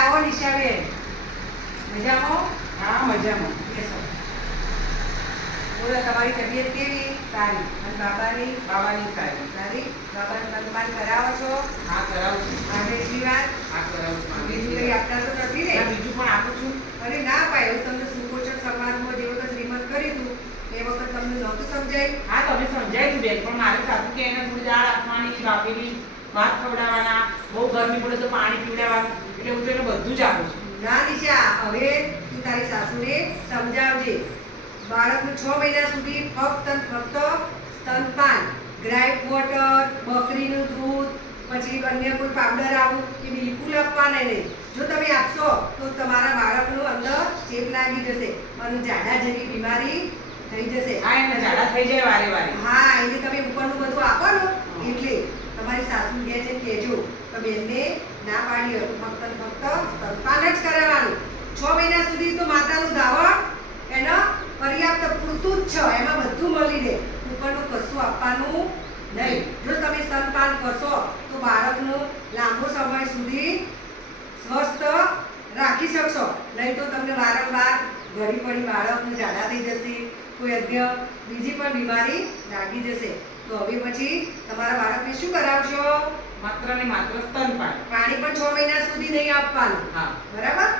આવો નિશાબેન, મજામાં? હા મજામાં. બેસો. બોલો, તમારી તબિયત કેવી? સારી. અને બાબાની? બાબાની સારી. સારી. બાબાને સ્તનપાન કરાવો છો? હા કરાવું છું. આગળની વાત? હા કરાવું છું. બીજું કંઈ આપતા તો નથી ને? બીજું પણ આપું છું. અરે ના ભાઈ, હું તમને સુપોષક સમાજમાં જે વખત શ્રીમંત કર્યું હતું એ વખત તમને નહોતું સમજાય? હા તમે સમજાયું બેન, પણ મારે સાસુ કે એને થોડી દાળ આપવાની, બાફેલી ભાત ખવડાવવાના, બહુ ગરમી પડે તો પાણી પીવડાવવાનું, એટલે હું તો એને બધું જ આપું છું. ના નિશા, હવે તું તારી સાસુને સમજાવજે. બાળકને 6 મહિના સુધી ફક્ત અને ફક્ત સ્તનપાન, ગ્રાઇપ વોટર, બકરીનું દૂધ, પછી અન્ય કોઈ પાવડર આવું એ બિલકુલ આપવાના નહીં. જો તમે આપશો તો તમારા બાળકનું અંદર ચેપ લાગી જશે અને ઝાડા જેવી બીમારી થઈ જશે. હા એને ઝાડા થઈ જાય વારે વારે. હા, એટલે તમે ઉપરનું બધું આપો ને એટલે તમારી સાસુ કહે છે કહેજો તો બેનને ના પાડી હતું ફક્ત ને ફક્ત સ્તનપાન જ કરાવવાનું. 6 મહિના સુધી તો માતાનું ધાવણ એનો પર્યાપ્ત પૂરતું જ છે, એમાં બધું મળી રહે. ઉપરનું કશું આપવાનું નહીં. જો તમે સ્તનપાન કરશો તો બાળકનું લાંબો સમય સુધી સ્વસ્થ રાખી શકશો. નહીં તો તમને વારંવાર ઘડી પડી બાળકને ઝાડા થઈ જશે, કોઈ અન્ય બીજી પણ બીમારી લાગી જશે. તો હવે પછી તમારા બાળકને શું કરાવશો? માત્ર ને માત્ર સ્તનપાન. પાણી પણ 6 મહિના સુધી નહીં આપવાનું. હા બરાબર?